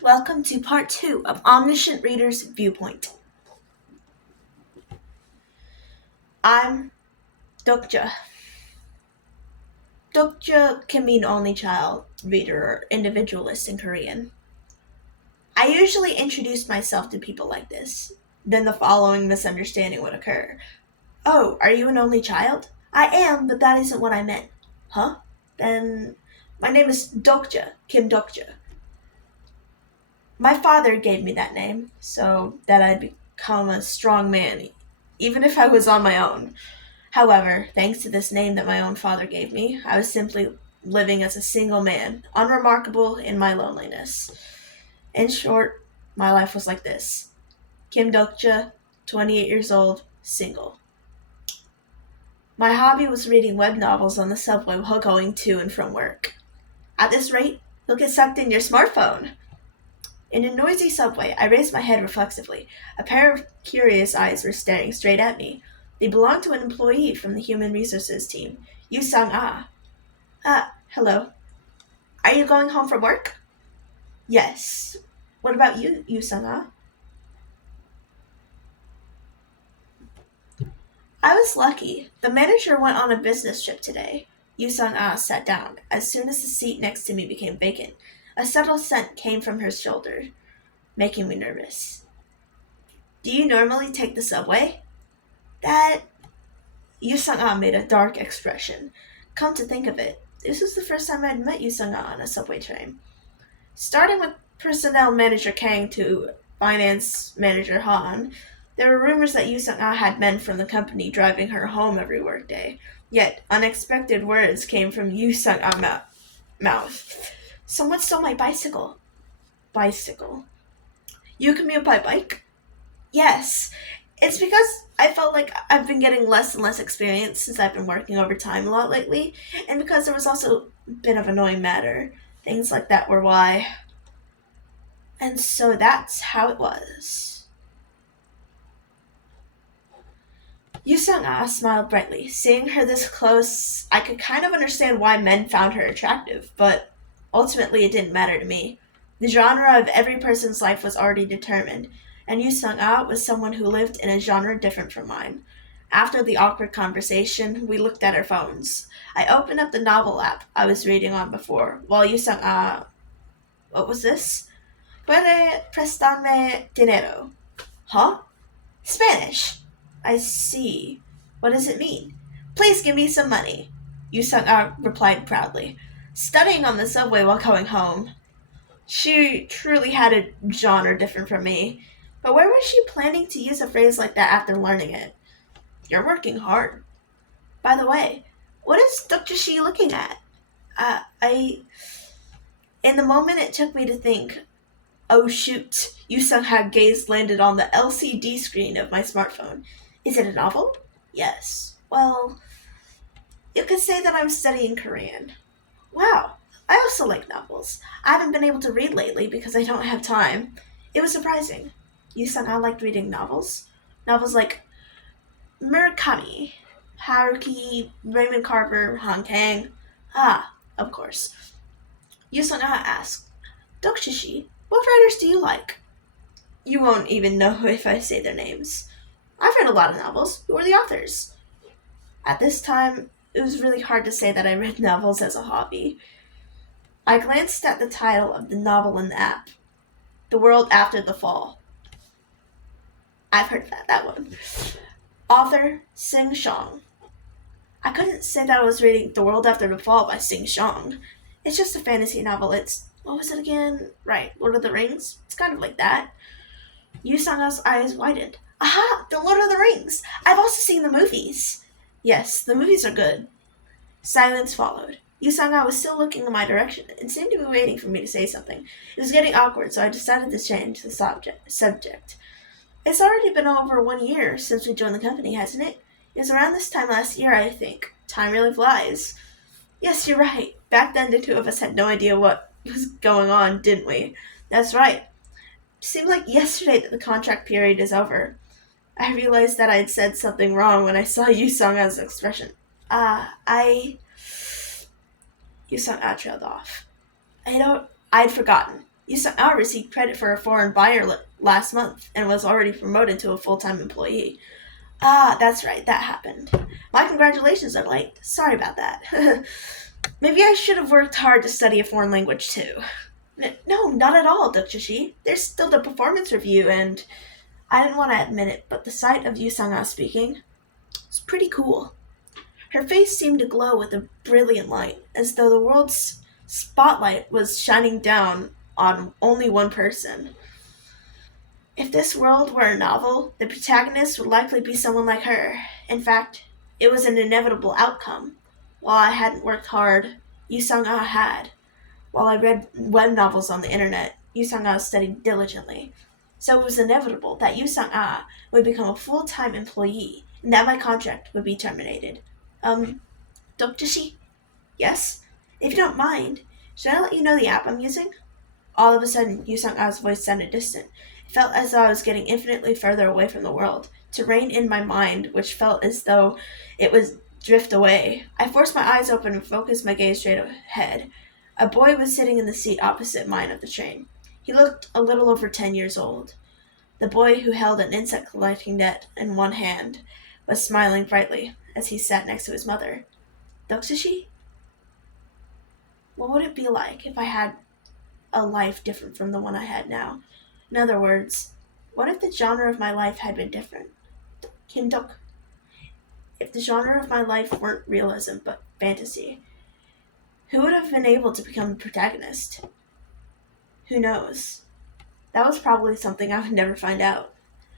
Welcome to part 2 of Omniscient Reader's Viewpoint. I'm Dokja. Dokja can mean only child, reader, or individualist in Korean. I usually introduce myself to people like this. Then the following misunderstanding would occur. Oh, are you an only child? I am, but that isn't what I meant. Huh? Then my name is Dokja, Kim Dokja. My father gave me that name so that I'd become a strong man, even if I was on my own. However, thanks to this name that my own father gave me, I was simply living as a single man, unremarkable in my loneliness. In short, my life was like this. Kim Dokja, 28 years old, single. My hobby was reading web novels on the subway while going to and from work. At this rate, you'll get sucked in your smartphone. In a noisy subway, I raised my head reflexively. A pair of curious eyes were staring straight at me. They belonged to an employee from the Human Resources team, Yu Sang-ah. Hello. Are you going home from work? Yes. What about you, Yu Sang-ah? I was lucky. The manager went on a business trip today. Yu Sang-ah sat down. As soon as the seat next to me became vacant, a subtle scent came from her shoulder, making me nervous. Do you normally take the subway? That Yu Sang-ah made a dark expression. Come to think of it, this was the first time I'd met Yu Sang-ah on a subway train. Starting with personnel manager Kang to finance manager Han, there were rumors that Yu Sang-ah had men from the company driving her home every workday. Yet, unexpected words came from Yu Sang-ah's mouth. Someone stole my bicycle. Bicycle. You commute by bike? Yes. It's because I felt like I've been getting less and less experience since I've been working overtime a lot lately, and because there was also a bit of annoying matter. Things like that were why. And so that's how it was. Yu Sang-ah smiled brightly. Seeing her this close, I could kind of understand why men found her attractive, but ultimately it didn't matter to me. The genre of every person's life was already determined, and Yu Sang-ah was someone who lived in a genre different from mine. After the awkward conversation, we looked at our phones. I opened up the novel app I was reading on before, while Yu Sang-ah... What was this? Puede prestarme dinero. Huh? Spanish. I see. What does it mean? Please give me some money, Yu Sang-ah replied proudly, studying on the subway while going home. She truly had a genre different from me. But where was she planning to use a phrase like that after learning it? You're working hard. By the way, what is Dr. Shi looking at? In the moment it took me to think, oh shoot, Yu Sang-ha's gaze landed on the LCD screen of my smartphone. Is it a novel? Yes. Well, you could say that I'm studying Korean. Wow, I also like novels. I haven't been able to read lately because I don't have time. It was surprising. You somehow liked reading novels? Novels like Murakami, Haruki, Raymond Carver, Han Kang. Ah, of course. Yusuna asked, Dokshishi, what writers do you like? You won't even know if I say their names. I've read a lot of novels. Who are the authors? At this time, it was really hard to say that I read novels as a hobby. I glanced at the title of the novel in the app, The World After the Fall. I've heard of that one. Author, Sing Shong. I couldn't say that I was reading The World After the Fall by Sing Shong. It's just a fantasy novel. What was it again? Right, Lord of the Rings? It's kind of like that. Yu Sang-a's eyes widened. Aha! The Lord of the Rings! I've also seen the movies. Yes, the movies are good. Silence followed. Yu Sang-a was still looking in my direction and seemed to be waiting for me to say something. It was getting awkward, so I decided to change the subject. It's already been over 1 year since we joined the company, hasn't it? It was around this time last year, I think. Time really flies. Yes, you're right. Back then, the two of us had no idea what was going on, didn't we? That's right. It seemed like yesterday that the contract period is over. I realized that I had said something wrong when I saw Yu Sang-a's expression. Yu Sang-a trailed off. I'd forgotten. Yusung-ah received credit for a foreign buyer last month and was already promoted to a full-time employee. Ah, that's right, that happened. My congratulations are late. Sorry about that. Maybe I should have worked hard to study a foreign language too. No, not at all, Dokjashi. There's still the performance review, and I didn't want to admit it, but the sight of Yusung-ah speaking was pretty cool. Her face seemed to glow with a brilliant light, as though the world's spotlight was shining down on only one person. If this world were a novel, the protagonist would likely be someone like her. In fact, it was an inevitable outcome. While I hadn't worked hard, Yu Sung-ah had. While I read web novels on the internet, Yu Sung-ah studied diligently. So it was inevitable that Yu Sung-ah would become a full-time employee and that my contract would be terminated. Dokjashi? Yes? If you don't mind, should I let you know the app I'm using? All of a sudden, Yu Sung-ah's voice sounded distant. It felt as though I was getting infinitely further away from the world, to rein in my mind, which felt as though it would drift away. I forced my eyes open and focused my gaze straight ahead. A boy was sitting in the seat opposite mine of the train. He looked a little over 10 years old. The boy, who held an insect collecting net in one hand, was smiling brightly as he sat next to his mother. Doksashi? What would it be like if I had a life different from the one I had now? In other words, what if the genre of my life had been different? Kindok. If the genre of my life weren't realism but fantasy, who would have been able to become the protagonist? Who knows? That was probably something I would never find out.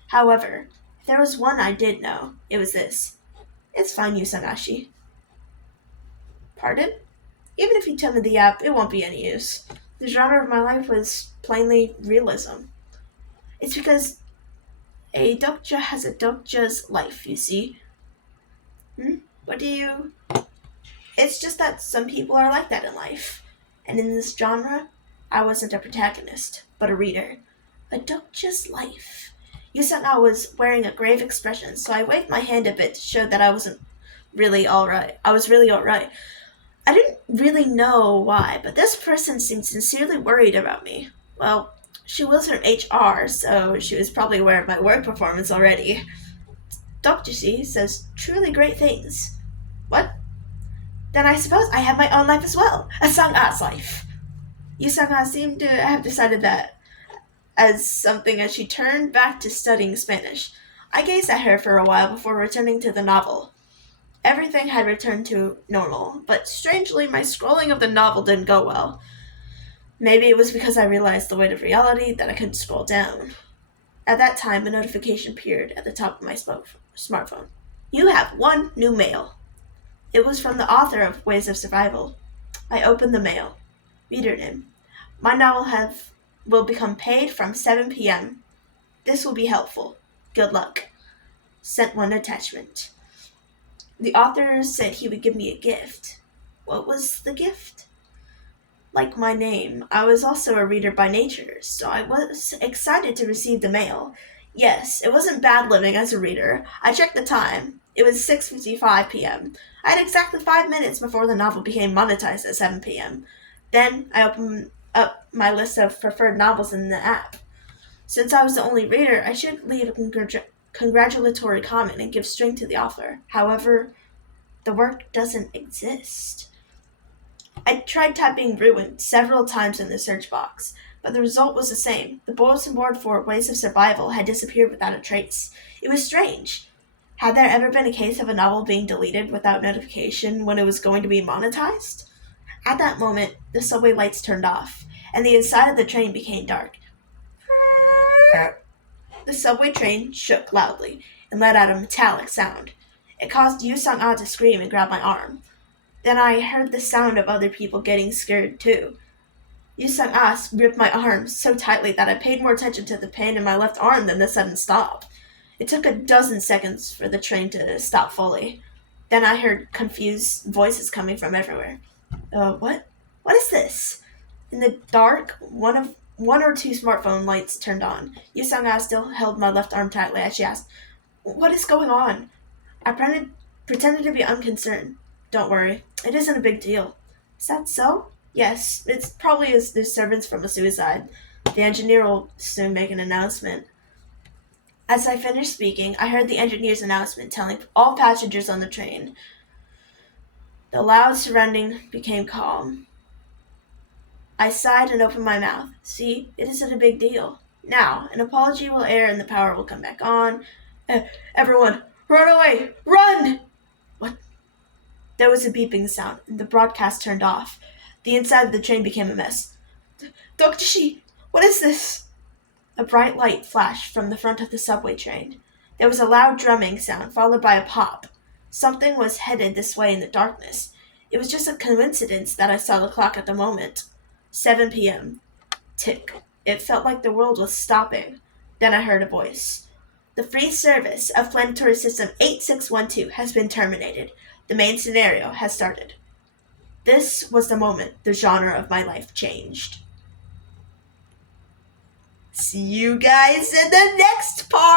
However, if there was one I did know, it was this. It's fine, Yusanashi. Pardon? Even if you tell me the app, it won't be any use. The genre of my life was plainly realism. It's because a dokja has a dokja's life, you see. What do you... It's just that some people are like that in life. And in this genre, I wasn't a protagonist, but a reader. A dokja's life. Yusana was wearing a grave expression, so I waved my hand a bit to show that I was really alright. I didn't really know why, but this person seemed sincerely worried about me. Well, she was from HR, so she was probably aware of my work performance already. Dr. C says truly great things. What? Then I suppose I have my own life as well. A Sang-a's life. Yu-Sang-a seemed to have decided that as something as she turned back to studying Spanish. I gazed at her for a while before returning to the novel. Everything had returned to normal, but strangely my scrolling of the novel didn't go well. Maybe it was because I realized the weight of reality that I couldn't scroll down. At that time, a notification appeared at the top of my smartphone. You have one new mail. It was from the author of Ways of Survival. I opened the mail. Reader name. My novel will become paid from 7 p.m. This will be helpful. Good luck. Sent one attachment. The author said he would give me a gift. What was the gift? Like my name, I was also a reader by nature, so I was excited to receive the mail. Yes, it wasn't bad living as a reader. I checked the time. It was 6:55 p.m. I had exactly 5 minutes before the novel became monetized at 7 p.m. Then I opened up my list of preferred novels in the app. Since I was the only reader, I should leave a congratulatory comment and give string to the author. However, the work doesn't exist. I tried typing ruined several times in the search box, but the result was the same. The bulletin board for Ways of Survival had disappeared without a trace. It was strange. Had there ever been a case of a novel being deleted without notification when it was going to be monetized? At that moment, the subway lights turned off, and the inside of the train became dark. The subway train shook loudly and let out a metallic sound. It caused Yu Sang-ah to scream and grab my arm. Then I heard the sound of other people getting scared too. Yu Sang-ah gripped my arm so tightly that I paid more attention to the pain in my left arm than the sudden stop. It took a dozen seconds for the train to stop fully. Then I heard confused voices coming from everywhere. What? What is this? In the dark, one or two smartphone lights turned on. Yu Sang-ah still held my left arm tightly as she asked, "What is going on?" I pretended to be unconcerned. "Don't worry, it isn't a big deal." "Is that so?" Yes, it's probably a disturbance from a suicide. The engineer will soon make an announcement. As I finished speaking, I heard the engineer's announcement telling all passengers on the train. The loud surrounding became calm. I sighed and opened my mouth. See, it isn't a big deal. Now, an apology will air and the power will come back on. Everyone, run away! Run! What? There was a beeping sound, and the broadcast turned off. The inside of the train became a mess. Dr. Shi, what is this? A bright light flashed from the front of the subway train. There was a loud drumming sound, followed by a pop. Something was headed this way in the darkness. It was just a coincidence that I saw the clock at the moment. 7 p.m. Tick. It felt like the world was stopping. Then I heard a voice. The free service of Planetary System 8612 has been terminated. The main scenario has started. This was the moment the genre of my life changed. See you guys in the next part!